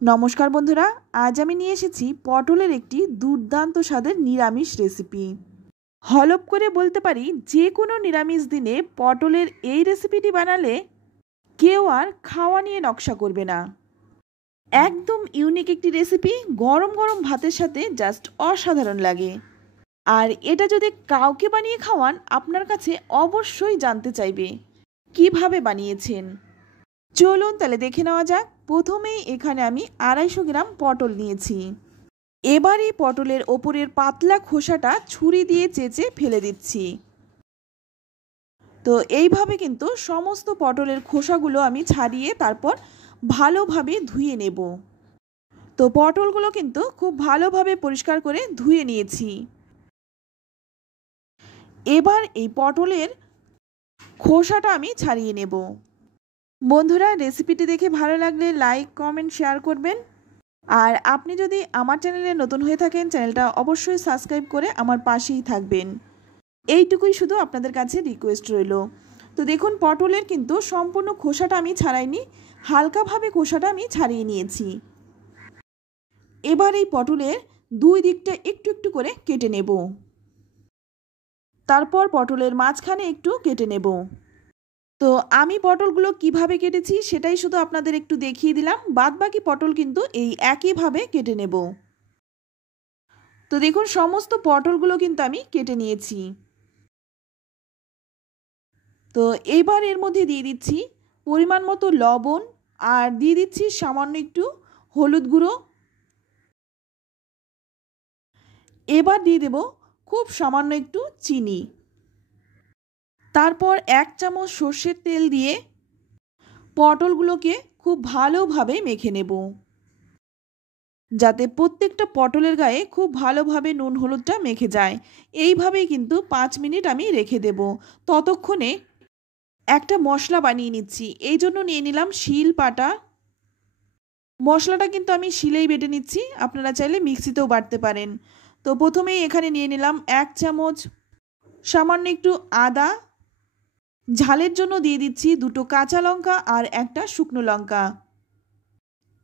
নমস্কার বন্ধুরা, আজ আমি নিয়ে এসেছি পটলের একটি দুর্দান্ত স্বাদের নিরামিষ রেসিপি। হলপ করে বলতে পারি, যে কোনো নিরামিষ দিনে পটলের এই রেসিপিটি বানালে কেউ আর খাওয়া নিয়ে নকশা করবে না। একদম ইউনিক একটি রেসিপি, গরম গরম ভাতের সাথে জাস্ট অসাধারণ লাগে। আর এটা যদি কাউকে বানিয়ে খাওয়ান, আপনার কাছে অবশ্যই জানতে চাইবে কিভাবে বানিয়েছেন। চলুন তাহলে দেখে নেওয়া যাক। প্রথমেই এখানে আমি 250 গ্রাম পটল নিয়েছি। এবার এই পটলের ওপরের পাতলা খোসাটা ছুরি দিয়ে চেঁচে ফেলে দিচ্ছি। তো এইভাবে কিন্তু সমস্ত পটলের খোসাগুলো আমি ছাড়িয়ে তারপর ভালোভাবে ধুয়ে নেব। তো পটলগুলো কিন্তু খুব ভালোভাবে পরিষ্কার করে ধুয়ে নিয়েছি। এবার এই পটলের খোসাটা আমি ছাড়িয়ে নেব। বন্ধুরা, রেসিপিটি দেখে ভালো লাগলে লাইক, কমেন্ট, শেয়ার করবেন। আর আপনি যদি আমার চ্যানেলে নতুন হয়ে থাকেন, চ্যানেলটা অবশ্যই সাবস্ক্রাইব করে আমার পাশেই থাকবেন। এইটুকুই শুধু আপনাদের কাছে রিকোয়েস্ট রইল। তো দেখুন, পটলের কিন্তু সম্পূর্ণ খোসাটা আমি ছাড়াইনি, হালকাভাবে খোসাটা আমি ছাড়িয়ে নিয়েছি। এবার এই পটলের দুই দিকটা একটু একটু করে কেটে নেব। তারপর পটলের মাঝখানে একটু কেটে নেব। তো আমি পটলগুলো কিভাবে কেটেছি সেটাই শুধু আপনাদের একটু দেখিয়ে দিলাম। বাদবাকি পটল কিন্তু এই একইভাবে কেটে নেব। তো দেখুন, সমস্ত পটলগুলো কিন্তু আমি কেটে নিয়েছি। তো এইবার এর মধ্যে দিয়ে দিচ্ছি পরিমাণ মতো লবণ, আর দিয়ে দিচ্ছি সামান্য একটু হলুদ গুঁড়ো। এবার দিয়ে দেব খুব সামান্য একটু চিনি। তারপর 1 চামচ সর্ষের তেল দিয়ে পটলগুলোকে খুব ভালোভাবে মেখে নেব, যাতে প্রত্যেকটা পটলের গায়ে খুব ভালোভাবে নুন হলুদটা মেখে যায়। এইভাবেই কিন্তু 5 মিনিট আমি রেখে দেব। ততক্ষণে একটা মশলা বানিয়ে নিচ্ছি। এই জন্য নিয়ে নিলাম শিল পাটা। মশলাটা কিন্তু আমি শিলেই বেটে নিচ্ছি, আপনারা চাইলে মিক্সিতেও বাটতে পারেন। তো প্রথমেই এখানে নিয়ে নিলাম 1 চামচ সামান্য একটু আদা। ঝালের জন্য দিয়ে দিচ্ছি 2টো কাঁচা লঙ্কা আর একটা শুকনো লঙ্কা।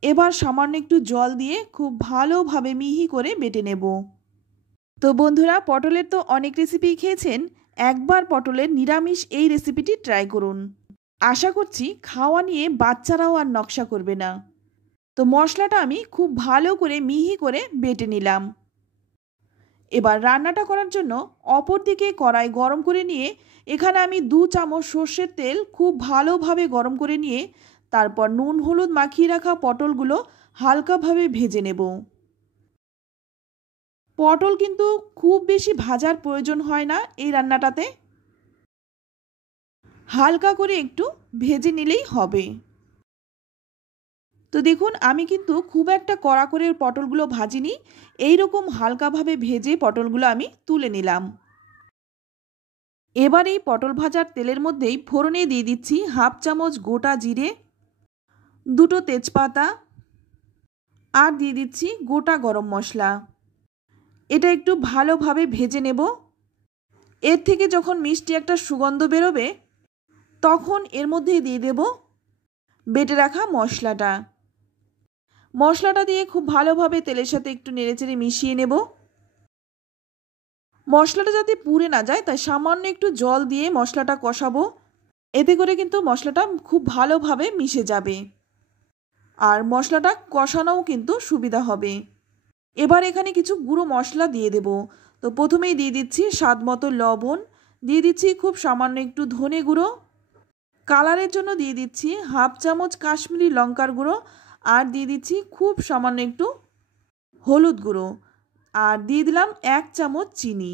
এবার সামান্য একটু জল দিয়ে খুব ভালোভাবে মিহি করে বেটে নেব। তো বন্ধুরা, পটলের তো অনেক রেসিপি খেয়েছেন, একবার পটলের নিরামিষ এই রেসিপিটি ট্রাই করুন। আশা করছি খাওয়া নিয়ে বাচ্চারাও আর নকশা করবে না। তো মশলাটা আমি খুব ভালো করে মিহি করে বেটে নিলাম। এবার রান্নাটা করার জন্য অপর দিকে কড়াই গরম করে নিয়ে এখানে আমি 2 চামচ সর্ষের তেল খুব ভালোভাবে গরম করে নিয়ে তারপর নুন হলুদ মাখিয়ে রাখা পটলগুলো হালকাভাবে ভেজে নেব। পটল কিন্তু খুব বেশি ভাজার প্রয়োজন হয় না এই রান্নাটাতে, হালকা করে একটু ভেজে নিলেই হবে। তো দেখুন, আমি কিন্তু খুব একটা কড়া করে পটলগুলো ভাজিনি, এইরকম হালকাভাবে ভেজে পটলগুলো আমি তুলে নিলাম। এবার এই পটল ভাজার তেলের মধ্যেই ফোড়নে দিয়ে দিচ্ছি 1/2 চামচ গোটা জিরে, 2টো তেজপাতা, আর দিয়ে দিচ্ছি গোটা গরম মশলা। এটা একটু ভালোভাবে ভেজে নেব। এর থেকে যখন মিষ্টি একটা সুগন্ধ বেরোবে, তখন এর মধ্যে দিয়ে দেব বেটে রাখা মশলাটা। মশলাটা দিয়ে খুব ভালোভাবে তেলের সাথে একটু নেড়েচেড়ে মিশিয়ে নেব। মশলাটা যাতে পুড়ে না যায় তাই সামান্য একটু জল দিয়ে মশলাটা কষাবো। এতে করে কিন্তু মশলাটা খুব ভালোভাবে মিশে যাবে আর মশলাটা কষানোও কিন্তু সুবিধা হবে। এবার এখানে কিছু গুঁড়ো মশলা দিয়ে দেব। তো প্রথমেই দিয়ে দিচ্ছি স্বাদ মতো লবণ, দিয়ে দিচ্ছি খুব সামান্য একটু ধনে গুঁড়ো, কালারের জন্য দিয়ে দিচ্ছি 1/2 চামচ কাশ্মীরি লঙ্কার গুঁড়ো, আর দিয়ে দিচ্ছি খুব সামান্য একটু হলুদ গুঁড়ো, আর দিয়ে দিলাম 1 চামচ চিনি।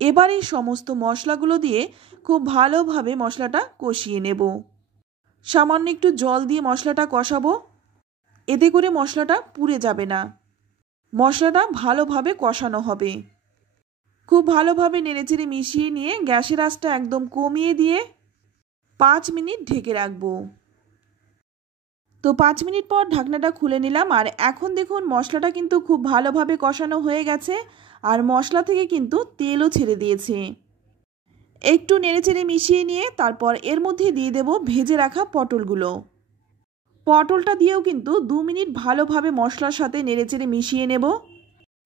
এবার এই সমস্ত মশলাগুলো দিয়ে খুব ভালোভাবে মশলাটা কষিয়ে নেব। সামান্য একটু জল দিয়ে মশলাটা কষাবো, এতে করে মশলাটা পুড়ে যাবে না, মশলাটা ভালোভাবে কষানো হবে। খুব ভালোভাবে নেড়েচেড়ে মিশিয়ে নিয়ে গ্যাসের আঁচটা একদম কমিয়ে দিয়ে 5 মিনিট ঢেকে রাখবো। তো 5 মিনিট পর ঢাকনাটা খুলে নিলাম, আর এখন দেখুন মশলাটা কিন্তু খুব ভালোভাবে কষানো হয়ে গেছে, আর মশলা থেকে কিন্তু তেলও ছেড়ে দিয়েছে। একটু নেড়েচেড়ে মিশিয়ে নিয়ে তারপর এর মধ্যে দিয়ে দেব ভেজে রাখা পটলগুলো। পটলটা দিয়েও কিন্তু 2 মিনিট ভালোভাবে মশলার সাথে নেড়েচেড়ে মিশিয়ে নেব,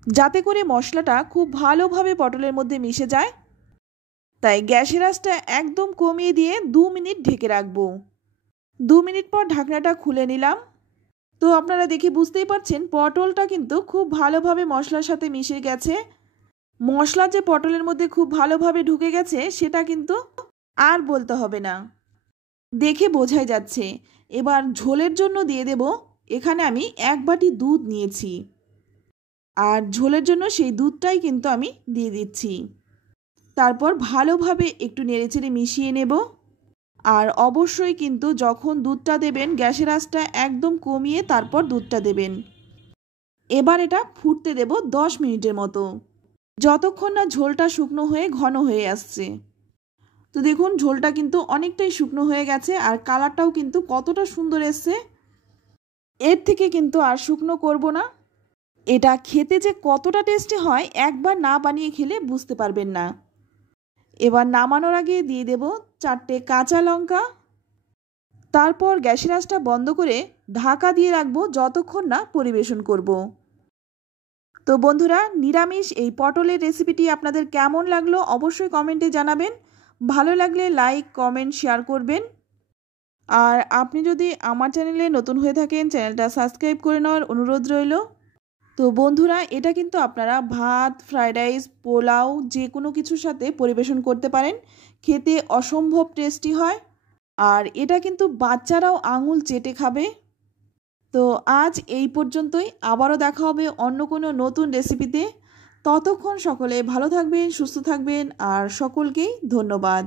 যাতে করে মশলাটা খুব ভালোভাবে পটলের মধ্যে মিশে যায়। তাই গ্যাসের আঁচটা একদম কমিয়ে দিয়ে 2 মিনিট ঢেকে রাখবো। 2 মিনিট পর ঢাকনাটা খুলে নিলাম। তো আপনারা দেখে বুঝতেই পারছেন পটলটা কিন্তু খুব ভালোভাবে মশলার সাথে মিশে গেছে। মশলা যে পটলের মধ্যে খুব ভালোভাবে ঢুকে গেছে সেটা কিন্তু আর বলতে হবে না, দেখে বোঝাই যাচ্ছে। এবার ঝোলের জন্য দিয়ে দেব, এখানে আমি 1 বাটি দুধ নিয়েছি, আর ঝোলের জন্য সেই দুধটাই কিন্তু আমি দিয়ে দিচ্ছি। তারপর ভালোভাবে একটু নেড়েচেড়ে মিশিয়ে নেব। আর অবশ্যই কিন্তু যখন দুধটা দেবেন গ্যাসের আঁচটা একদম কমিয়ে তারপর দুধটা দেবেন। এবার এটা ফুটতে দেব 10 মিনিটের মতো, যতক্ষণ না ঝোলটা শুকনো হয়ে ঘন হয়ে আসছে। তো দেখুন ঝোলটা কিন্তু অনেকটাই শুকনো হয়ে গেছে, আর কালারটাও কিন্তু কতটা সুন্দর এসছে। এর থেকে কিন্তু আর শুকনো করব না। এটা খেতে যে কতটা টেস্টি হয় একবার না বানিয়ে খেলে বুঝতে পারবেন না। এবার নামানোর আগে দিয়ে দেব 4টে কাঁচা লঙ্কা। তারপর গ্যাসের আঁচটা বন্ধ করে ঢাকা দিয়ে রাখবো যতক্ষণ না পরিবেশন করব। তো বন্ধুরা, নিরামিষ এই পটলের রেসিপিটি আপনাদের কেমন লাগলো অবশ্যই কমেন্টে জানাবেন। ভালো লাগলে লাইক, কমেন্ট, শেয়ার করবেন। আর আপনি যদি আমার চ্যানেলে নতুন হয়ে থাকেন চ্যানেলটা সাবস্ক্রাইব করে নেওয়ার অনুরোধ রইল। তো বন্ধুরা, এটা কিন্তু আপনারা ভাত, ফ্রাইড রাইস, পোলাও যে কোনো কিছুর সাথে পরিবেশন করতে পারেন। খেতে অসম্ভব টেস্টি হয়, আর এটা কিন্তু বাচ্চারাও আঙুল চেটে খাবে। তো আজ এই পর্যন্তই, আবারও দেখা হবে অন্য কোনো নতুন রেসিপিতে। ততক্ষণ সকলে ভালো থাকবেন, সুস্থ থাকবেন, আর সকলকেই ধন্যবাদ।